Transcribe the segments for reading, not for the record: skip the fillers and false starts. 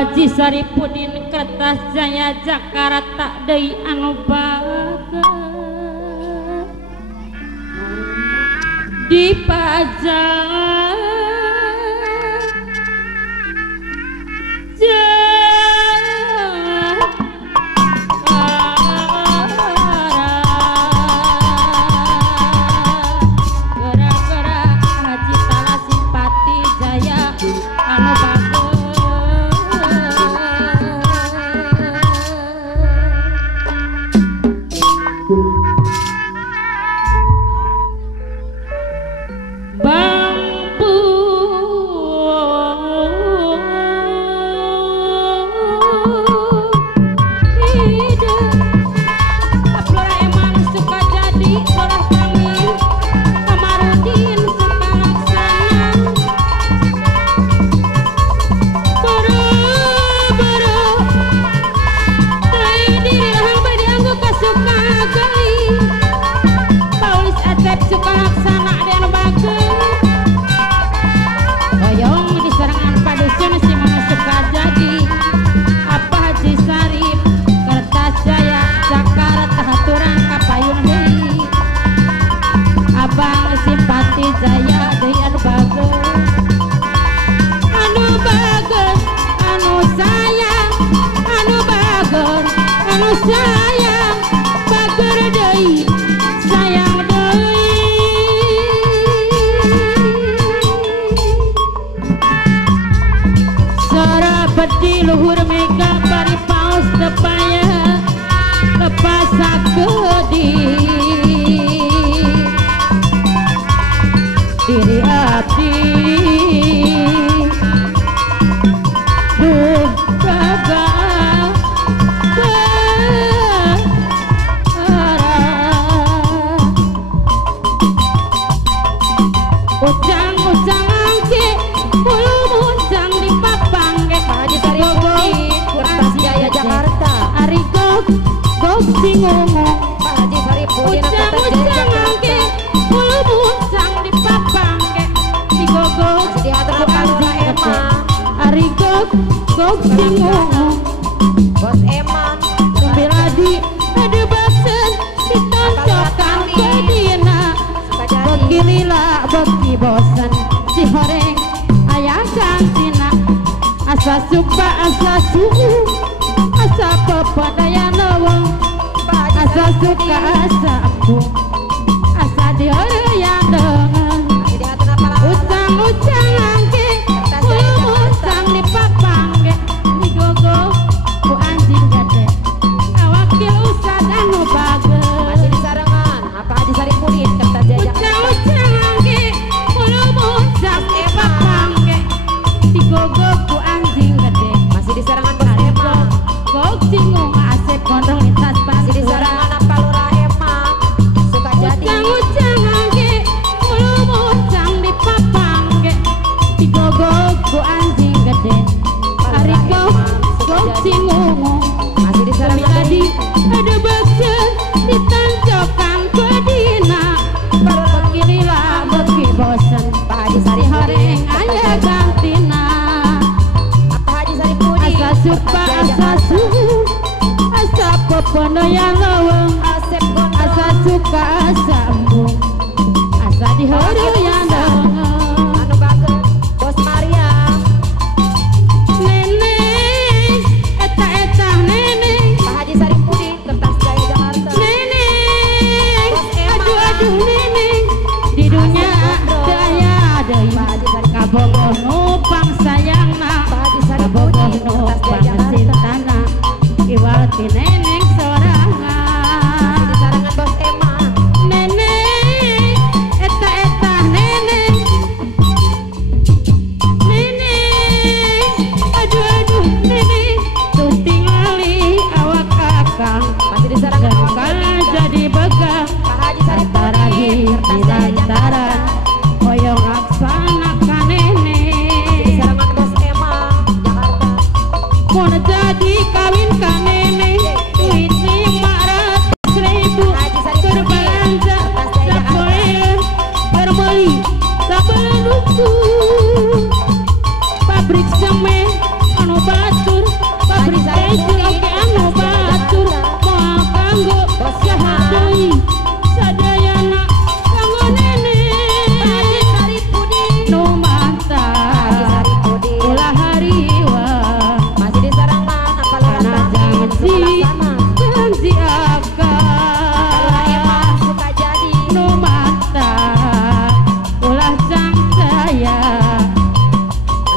Haji Saripudin Kertajaya Jakarta deui anu bager dipajang gara-gara Haji Tala Simpati Jaya anu bager Bos Eman Biladi ada basen ditonjokkan ke dina beginilah bagi bosan si horeng ayah kantina asa suka asa suhu asa pepadaya lawang asa suka asa aku asa dihoreyang dengan utang-utang angke utang di papangge digogo ku anjing gede awakil usah anu bager masih di sarangan apa Haji Saripudin Kertajaya utang-utang angke utang di papangge digogo ku anjing gede masih di sarangan Bos Eman gok cingung asep kondong lintas masih di sarangan apa Lurah Eman suka jadi utang-utang angke utang di papangge digogo ku anjing gede ariko gok cingung masih di sarangan tadi ada baca ditanjokkan ke dina beginilah bagi bosan Pak Haji si Saripudin horeng ayah gantina apa Haji Saripudin asa suka asa suhu asa pepono yang lawang Asep Gondong asa suka asa embung asa dihoru yang dongeng anu bager Bos Maria neneng eta neneng Pak Haji Saripudin Kertajaya Jakarta neneng Bos Eman. aduh neneng di dunia daya deui Pak Haji Saripudin kabogoh nupang sayangna Pak Haji kabogoh Saripudin nupang Kertajaya Jakarta cintana iwalti neneng sorangan di sarangan Bos Eman neneng eta neneng mau jadi kawin kanene duit 500.000 berbelanja sapoe berbeli sabelum duku pabrik semen anu batur pabrik keju oke anu batur moal kanggo jahat deui sadayana kanggo nenek nu mantap ulah hariwa Masih di Sarangan apa karena janji akal emang suka jadi nu mantap ulah jang saya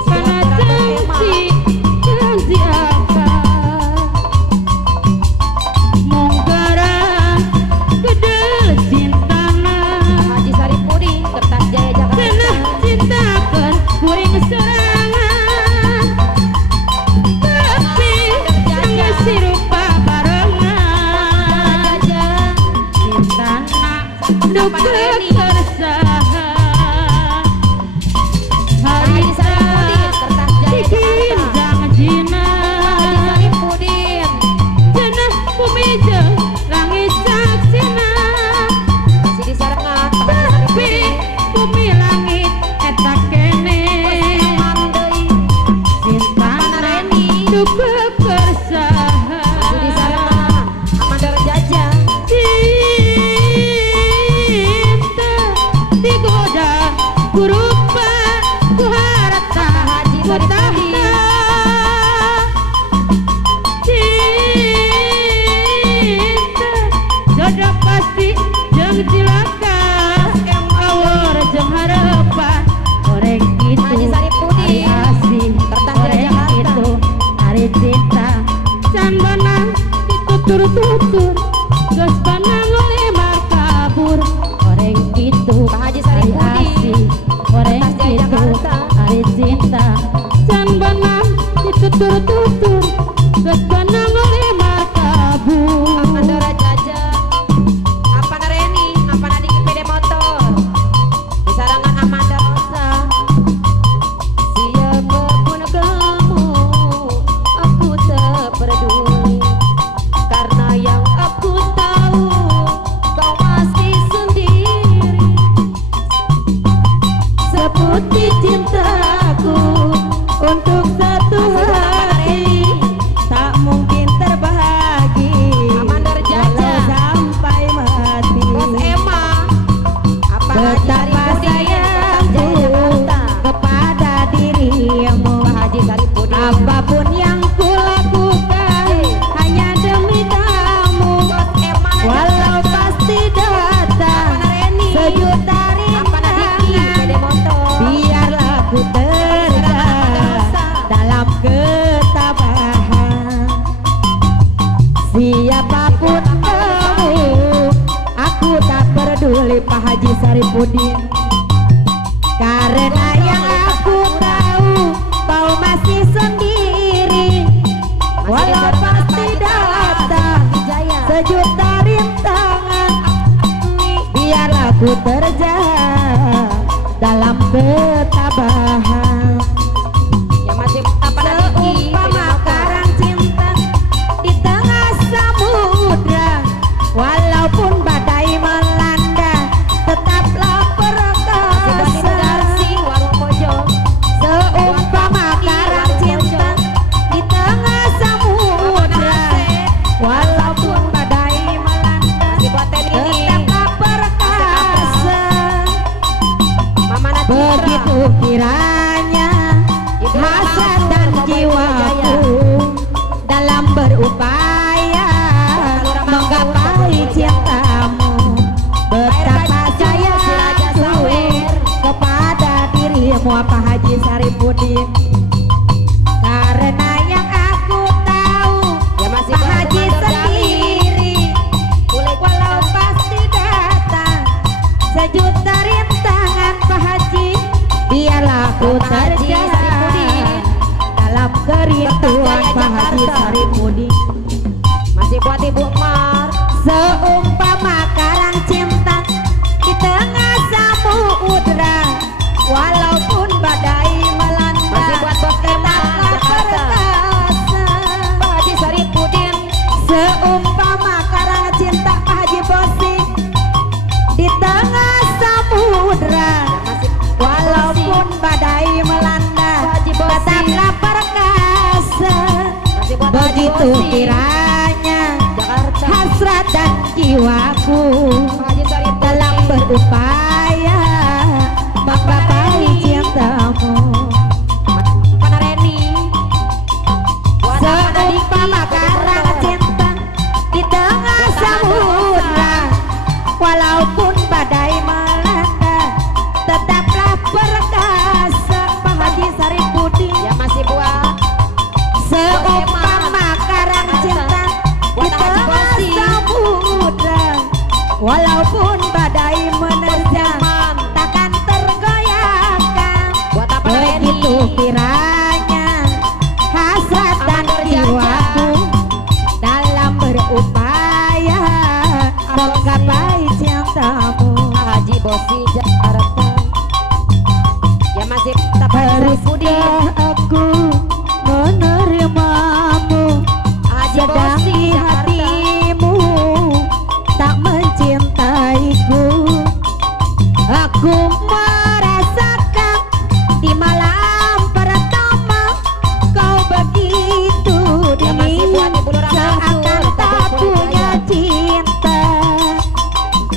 karena janji akal monggaran gedel cintana Haji Saripudin Kertas Jaya Jakarta cenah cintakeun kuring serangan tapi jangan sirupa barengan cintana duke kersahan Haji Saripudin Kertas Jaya bikin Jakarta janjina Haji Saripudin cenah bumi jeung langit saksina masih di Sarangan Pak Haji tapi Saripudin bumi langit eta kene emang deui cintana duke masih di kersahan Sarangan Amandar Jaja cinta digoda ku rupa ku harta Haji ku tahta Saripudin cinta jodoh pasti jeung cilaka awor jeung harapan orek itu Haji Saripudin ari asih Kertas orek Jaya Jakarta itu ari cinta can banang ditutur-tutur geus banang lima kabur orek itu Pak Haji ari Saripudin asih orek Kertas Jaya itu Jakarta ari cinta can banang ditutur-tutur geus banang lima kabur Amandara Jaja apa nareni apa nadi sepeda motor di Sarangan Amanda Rosa siapapun kamu aku tak peduli karena yang aku tahu kau masih sendiri seperti cintaku untuk satu hati tak mungkin terbagi Amandar Jaja walau sampai mati Bos Emma apa Haji betapa Saripudin Kertas sayangku Jaya Jakarta kepada dirimu Pak Haji Saripudin apapun yang kulakukan hanya demi kamu Bos Emma walau pasti datang sejuta apa nadi rintangan sepeda motor biarlah ku terjang dalam ketabahan siapapun kamu aku tak peduli Pak Haji Saripudin karena yang aku tahu kau masih sendiri walau pasti datang sejuta rintangan biarlah ku terjang dalam ketabahan ya masih apa nadi seumpama karang cinta di tengah samudra walaupun badai melanda tetaplah perkasa warung pojok seumpama karang cinta di tengah samudra walaupun badai melanda si Klaten ini tetaplah perkasa Mama Nacitra begitu kiranya hasad dan jiwaku dalam berupaya menggapai cintamu betapa sayangku kepada dirimu Pak Haji Saripudin karena yang aku tahu ya masih Pak Haji Amandar sendiri walau pasti datang sejuta rintangan Pak Haji biarlah ku Pak Haji terjang Saripudin dalam kerinduan Kertas Jaya Pak Haji Jakarta. Saripudin masih buat Ibu Mar seumpama karang cinta di tengah samudra walaupun badai melanda masih buat Bos Emma tetaplah Jakarta perkasa begitu Bosi, kiranya Jakarta. hasrat dan jiwaku Pak Haji Saripudin. dalam berupaya menggapai cintamu. Pana Reni. Buat Apana Diki, Seumpama karang Bodoh. cinta di tengah samudra, walaupun badai melanda, tetaplah perkasa. Pak Haji Saripudin. Ya masih buat Seumpama karang cinta di tengah samudra, walaupun badai menerjang, Jerman. takkan tergoyahkan. Buat Apana Reni. Begitu kiranya hasrat dan Aman jiwaku dalam berupaya menggapai cintamu. Pak Haji Bosi Jakarta. Ya masih tetap Haji Saripudin. Haruskah aku menerimamu Haji sedang Bosi di Jakarta. hatimu tak mencintaiku? Aku merasakan di malam pertama kau begitu Ya masih dingin, buat Ibu Lurah seakan Mansur, tak Tabung punya Jaya. cinta.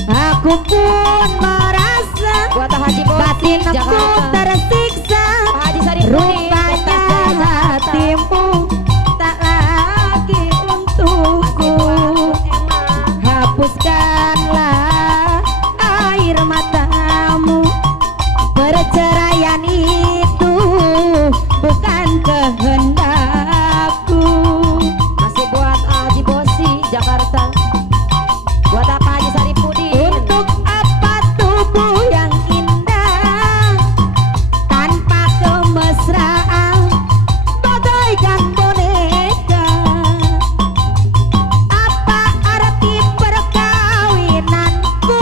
Aku pun merasa Buat Haji Bosi batinku Jakarta. tersiksa. Pak Haji Saripudin. Rupanya Kota Jakarta. hatimu tak lagi Masih untukku. buat Emma. Hapuskanlah air matamu. Perceraian itu bukan kehendakku. Masih buat Haji Bosi Jakarta. Buat apa Haji Saripudin? Untuk apa tubuh yang indah tanpa kemesraan bagaikan boneka? Apa arti perkawinanku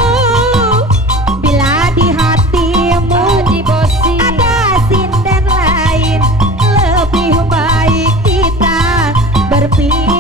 bila di hatimu Haji Bosi. ada sinden lain? Lebih baik kita berpisah.